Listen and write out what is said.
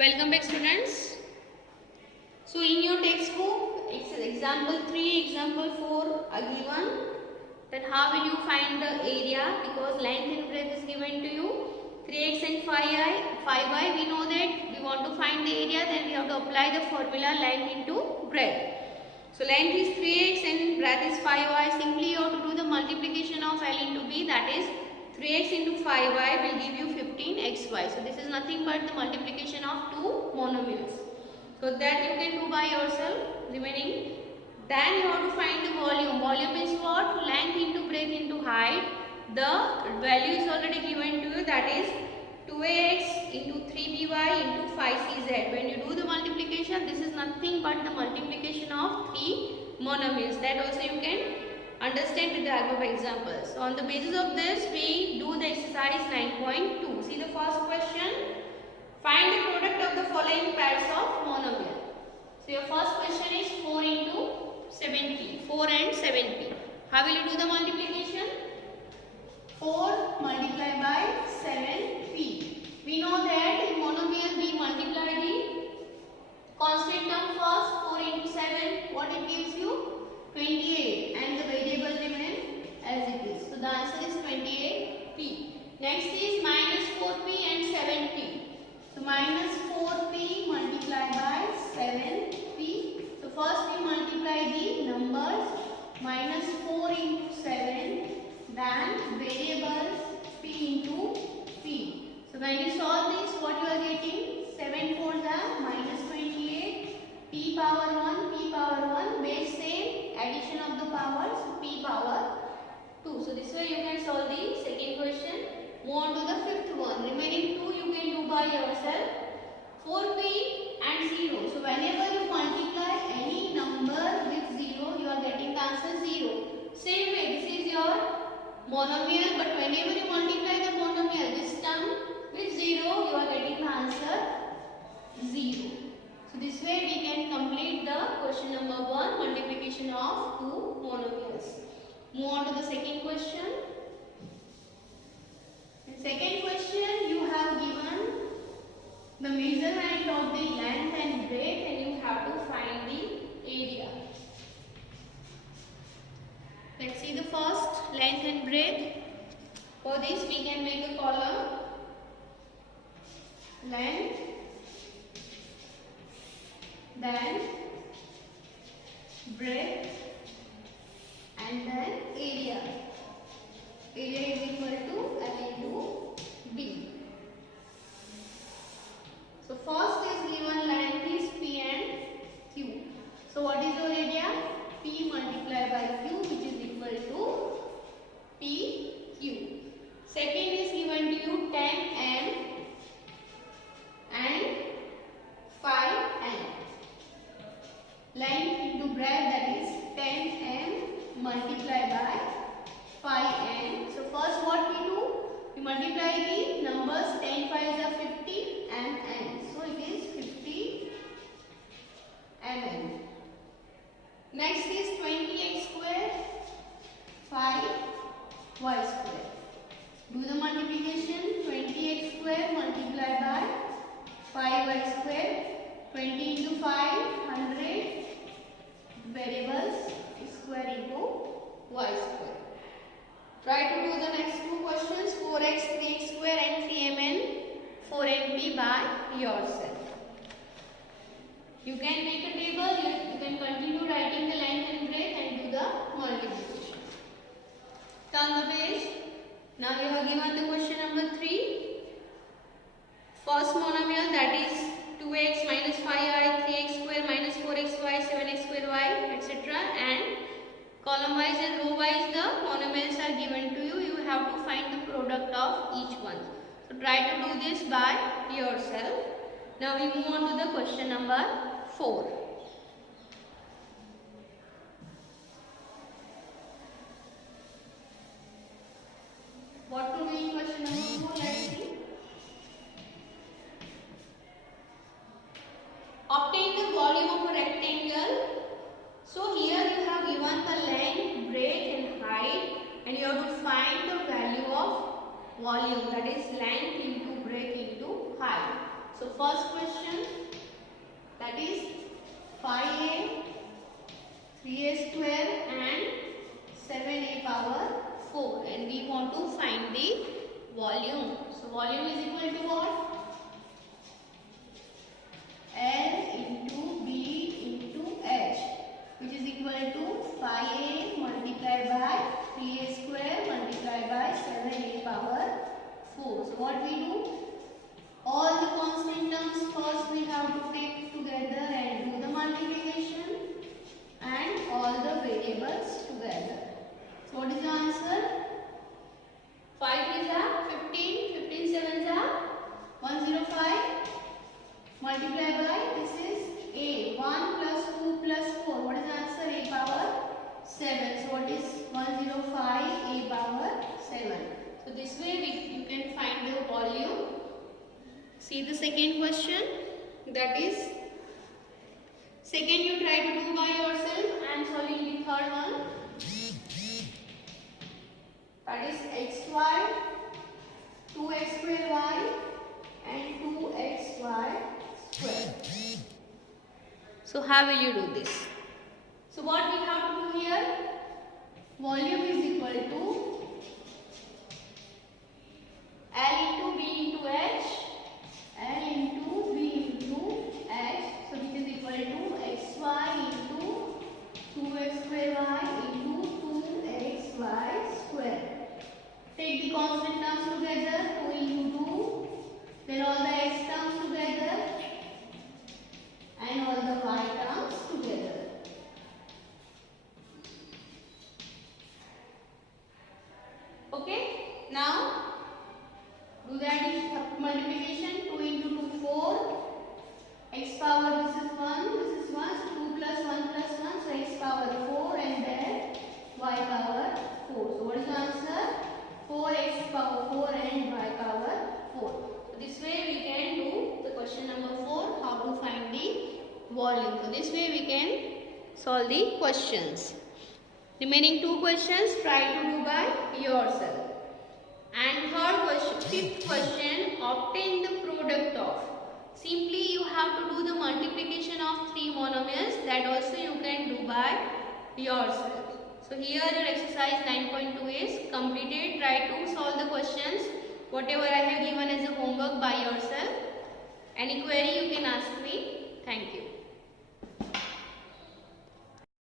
Welcome back, students. So in your textbook, it's example 3, example 4 are given. Then how will you find the area? Because length and breadth is given to you. 3x and 5y. We know that we want to find the area, then we have to apply the formula length into breadth. So length is 3x and breadth is 5y. Simply you have to do the multiplication of L into B, that is 3x into 5y will give you 15xy. So this is nothing but the multiplication of two monomials. So that you can do by yourself. Remaining, then you have to find the volume. Volume is what? Length into breadth into height. The value is already given to you, that is 2ax into 3by into 5cz. When you do the multiplication, this is nothing but the multiplication of three monomials. That also you can understand with the help of examples. So on the basis of this, we do the exercise 9.2. See the first question. Find the product of the following pairs of monomial. So your first question is 4 into 7p. 4 and 7p. How will you do the multiplication? 4 multiplied by 7p. We know that in monomial we multiply the constant term first. 4 into 7. What it gives you? 28, and the variable remain as it is. So the answer is 28p. Next is minus 4p and 7p. So minus 4p multiplied by 7p. So first we multiply the numbers. Minus 4 into 7, then variables p into p. So when you solve this, what you are getting? 7 4s are minus 28. P power 1, p power 1, base same, addition of the powers, p power 2. So this way you can solve the second question. Move on to the fifth one. Remaining 2 you can do by yourself. 4p and 0. So whenever you multiply any number with 0, you are getting the answer 0. Same way, this is your monomial, but whenever you multiply the monomial, this term with 0, you are getting the answer 0. So this way we can complete the question number 1, multiplication of two monomials. Move on to the second question. In second question, you have given the measurement of the length and breadth, and you have to find the area. Let's see the first, length and breadth. For this we can make a column. Length, then breadth, and then area. Area is equal to L into B. So first is given length is P and Q. So what is your area? P multiplied by Q, which is equal to PQ. Second is given to you 10m and 5m. Length into breadth, that is 10m multiplied by 5m. So first what we do? We multiply the numbers. 10 5s are 50 and n. So it is 50 mm. Next is 20x square 5y square. Do the multiplication. 20x square multiplied by 5y square. 20 into 5, 100. Variables square into y square. Try to do the next two questions. 4x, 3x square and 3mn, 4np by yourself. You can make a table. You can continue writing the length and breadth and do the multiplication. Turn the page. Now you have given the question number 3. First monomial, that is 2x minus 5y, 3x square minus 4xy, 7x square y, etc. And column wise and row wise the monomials are given to you. You have to find the product of each one. So try to do this by yourself. Now we move on to the question number 4. What to do in question number 4? Let's see. Obtain the volume of a rectangle. So here you have given the length, breadth and height, and you have to find the value of volume, that is length into breadth into height. So first question, that is 5a, 3a square and 7a power 4, and we want to find the volume. So volume is equal to what? L into B into H, which is equal to 5a multiplied by 3a square multiplied by 7a power 4. So what we do? All the constant terms first we have to take together and do the multiplication, and all the variables together. So what is the answer? 5 is a 15, 15 7 is a 105, multiplied by, this is a 1 plus 2 plus 4. What is the answer? A power 7. So what is 105 a power 7? So this way you can find the volume. See the second question, that is, second you try to do by yourself. I am solving the third one. That is xy, 2x square y and 2xy square. So how will you do this? So what we have to do here? Volume is equal to L into B into H, L into B into H, so which is equal to xy into 2x square y into 2xy square. Take the constant terms together, 2 into 2, then all the x terms together and all the y terms together. Okay, now do that multiplication. 2 into 2 4, x power, this is 1, this is 1, so 2 plus 1 plus 1, so x power 4 and then y power 4. So what is the answer? 4x power 4 and y power 4. So this way we can do the question number 4, how to find the volume. So this way we can solve the questions. Remaining 2 questions try to do by yourself. And third question, fifth question, obtain the product of. Simply you have to do the multiplication of 3 monomials, that also you can do by yourself. So here your exercise 9.2 is completed. Try to solve the questions whatever I have given as a homework by yourself. Any query you can ask me. Thank you.